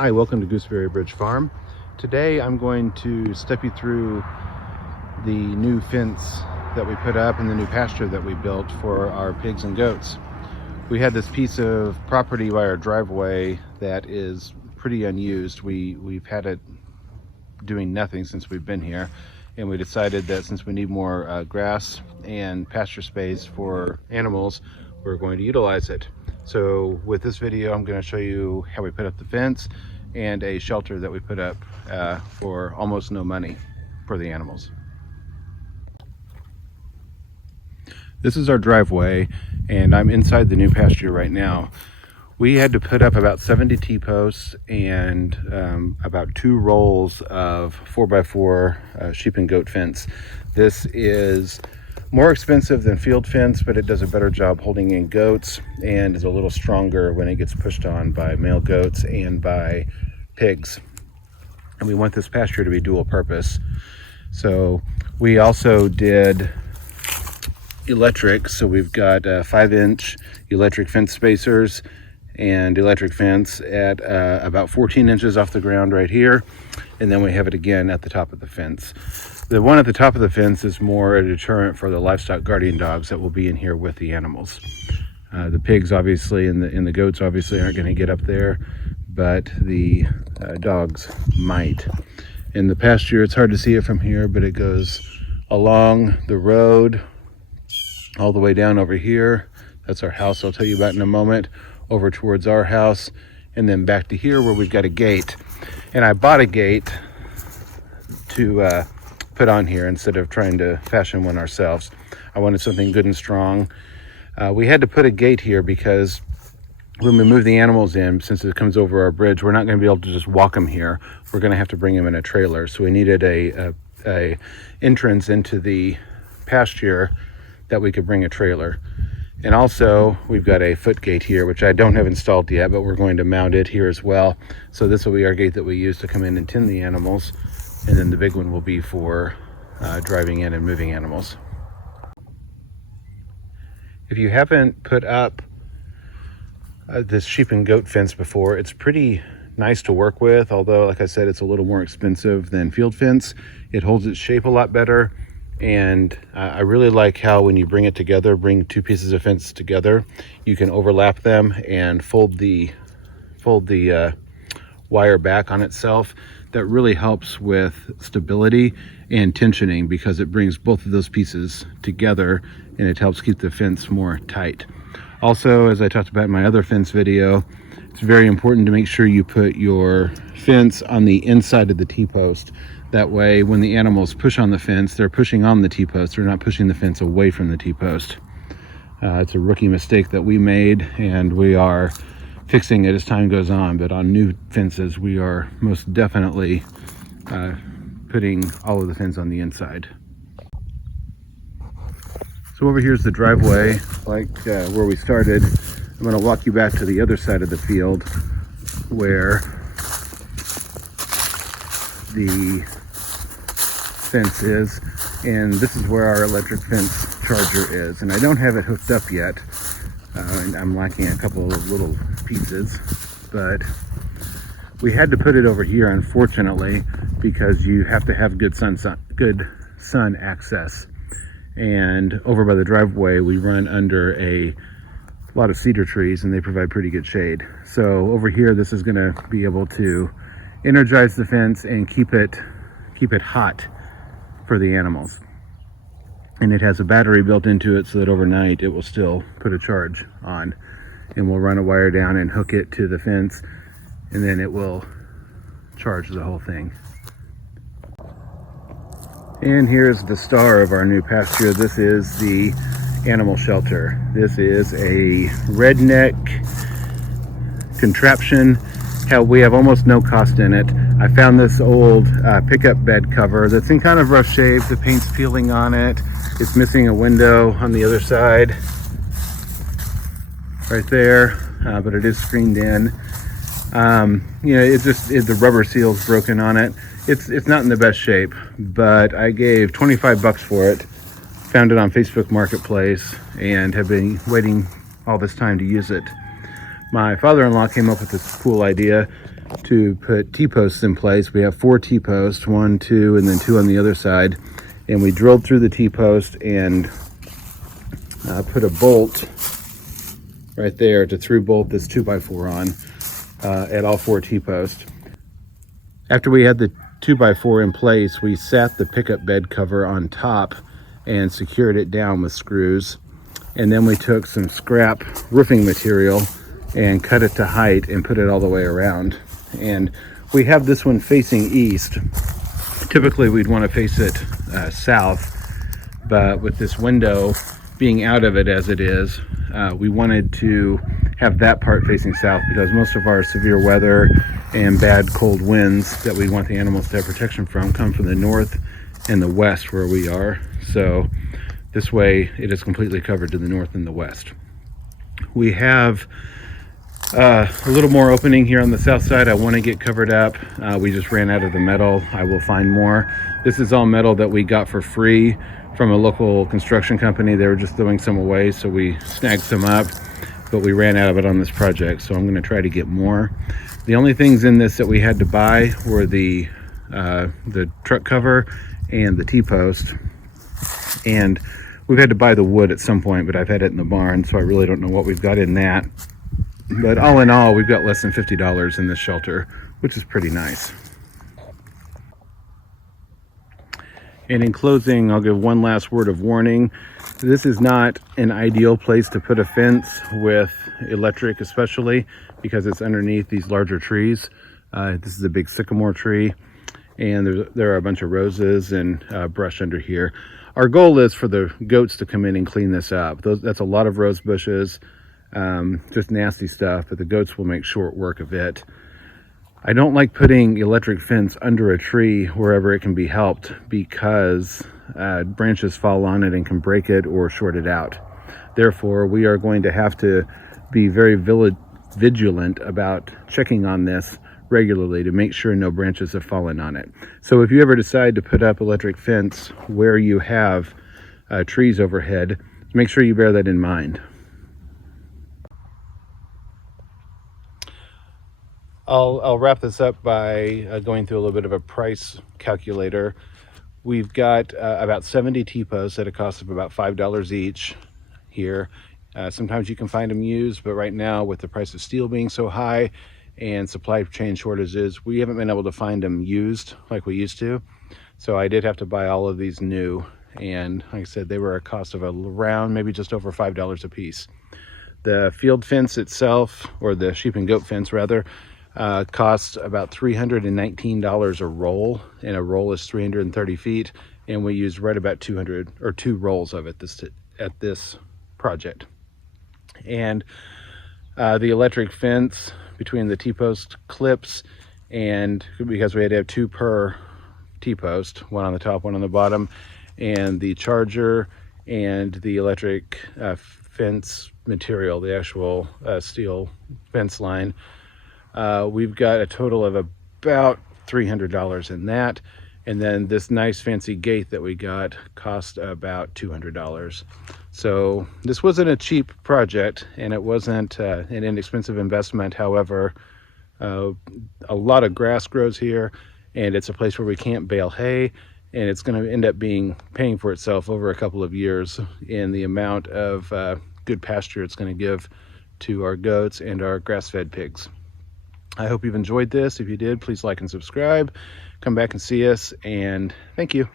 Hi, welcome to Gooseberry Bridge Farm. Today I'm going to step you through the new fence that we put up and the new pasture that we built for our pigs and goats. We had this piece of property by our driveway that is pretty unused. We've had it doing nothing since we've been here, and we decided that since we need more grass and pasture space for animals, we're going to utilize it. So with this video, I'm going to show you how we put up the fence and a shelter that we put up for almost no money for the animals. This is our driveway, and I'm inside the new pasture right now. We had to put up about 70 T-posts and about 2 rolls of 4x4 sheep and goat fence. This is more expensive than field fence, but it does a better job holding in goats and is a little stronger when it gets pushed on by male goats and by pigs. And we want this pasture to be dual purpose. So we also did electric. So we've got 5-inch electric fence spacers and electric fence at about 14 inches off the ground right here. And then we have it again at the top of the fence. The one at the top of the fence is more a deterrent for the livestock guardian dogs that will be in here with the animals. The pigs obviously and the goats obviously aren't going to get up there, but the dogs might. In the pasture, it's hard to see it from here, but it goes along the road all the way down over here. That's our house I'll tell you about in a moment, over towards our house, and then back to here where we've got a gate. And I bought a gate to put on here instead of trying to fashion one ourselves. I wanted something good and strong. We had to put a gate here because when we move the animals in, since it comes over our bridge, we're not going to be able to just walk them here. We're going to have to bring them in a trailer. So we needed a entrance into the pasture that we could bring a trailer. And also we've got a foot gate here, which I don't have installed yet, but we're going to mount it here as well. So this will be our gate that we use to come in and tend the animals. And then the big one will be for driving in and moving animals. If you haven't put up this sheep and goat fence before, it's pretty nice to work with, although like I said, it's a little more expensive than field fence. It holds its shape a lot better, and I really like how when you bring it together, bring 2 pieces of fence together, you can overlap them and fold the wire back on itself. That really helps with stability and tensioning because it brings both of those pieces together and it helps keep the fence more tight. Also, as I talked about in my other fence video, it's very important to make sure you put your fence on the inside of the T-post. That way, when the animals push on the fence, they're pushing on the T-post. They're not pushing the fence away from the T-post. It's a rookie mistake that we made, and we are fixing it as time goes on. But on new fences, we are most definitely putting all of the fence on the inside. So over here's the driveway, like where we started. I'm going to walk you back to the other side of the field where the fence is, and this is where our electric fence charger is. And I don't have it hooked up yet. And I'm lacking a couple of little pieces, but we had to put it over here, unfortunately, because you have to have good sun access. And over by the driveway, we run under a lot of cedar trees, and they provide pretty good shade. So over here, this is going to be able to energize the fence and keep it hot for the animals. And it has a battery built into it so that overnight it will still put a charge on, and we'll run a wire down and hook it to the fence, and then it will charge the whole thing. And here's the star of our new pasture. This is the animal shelter. This is a redneck contraption. Hell, we have almost no cost in it. I found this old pickup bed cover that's in kind of rough shape. The paint's peeling on it. It's missing a window on the other side right there, but it is screened in. The rubber seal's broken on it. It's not in the best shape, but I gave 25 bucks for it. Found it on Facebook Marketplace and have been waiting all this time to use it. My father-in-law came up with this cool idea to put T-posts in place. We have 4 T-posts, 1, 2, and then 2 on the other side. And we drilled through the T-post and put a bolt right there to through bolt this 2x4 on at all 4 T-posts. After we had the 2x4 in place, we sat the pickup bed cover on top and secured it down with screws. And then we took some scrap roofing material and cut it to height and put it all the way around. And we have this one facing east. Typically we'd want to face it south, but with this window being out of it as it is, we wanted to have that part facing south because most of our severe weather and bad cold winds that we want the animals to have protection from come from the north and the west where we are. So this way it is completely covered to the north and the west. We have a little more opening here on the south side. I want to get covered up. We just ran out of the metal. I will find more. This is all metal that we got for free from a local construction company. They were just throwing some away, so we snagged some up, but we ran out of it on this project, so I'm going to try to get more. The only things in this that we had to buy were the truck cover and the T-post, and we've had to buy the wood at some point, but I've had it in the barn, so I really don't know what we've got in that. But all in all, we've got less than $50 in this shelter, which is pretty nice. And in closing, I'll give one last word of warning. This is not an ideal place to put a fence with electric, especially because it's underneath these larger trees. This is a big sycamore tree, and there are a bunch of roses and brush under here. Our goal is for the goats to come in and clean this up. That's a lot of rose bushes, just nasty stuff, but the goats will make short work of it. I don't like putting electric fence under a tree wherever it can be helped because branches fall on it and can break it or short it out. Therefore, we are going to have to be very vigilant about checking on this regularly to make sure no branches have fallen on it. So if you ever decide to put up electric fence where you have trees overhead, make sure you bear that in mind. I'll wrap this up by going through a little bit of a price calculator. We've got about 70 T-posts at a cost of about $5 each here. Sometimes you can find them used, but right now with the price of steel being so high and supply chain shortages, we haven't been able to find them used like we used to. So I did have to buy all of these new, and like I said, they were a cost of around maybe just over $5 a piece. The field fence itself, or the sheep and goat fence rather, costs about $319 a roll, and a roll is 330 feet, and we used right about 2 rolls of it at this project. And the electric fence between the T-post clips, and because we had to have 2 per T-post, one on the top, one on the bottom, and the charger and the electric fence material, the actual steel fence line, we've got a total of about $300 in that. And then this nice fancy gate that we got cost about $200. So this wasn't a cheap project, and it wasn't an inexpensive investment. However, a lot of grass grows here, and it's a place where we can't bale hay, and it's going to end up paying for itself over a couple of years in the amount of good pasture it's going to give to our goats and our grass-fed pigs. I hope you've enjoyed this. If you did, please like and subscribe. Come back and see us, and thank you.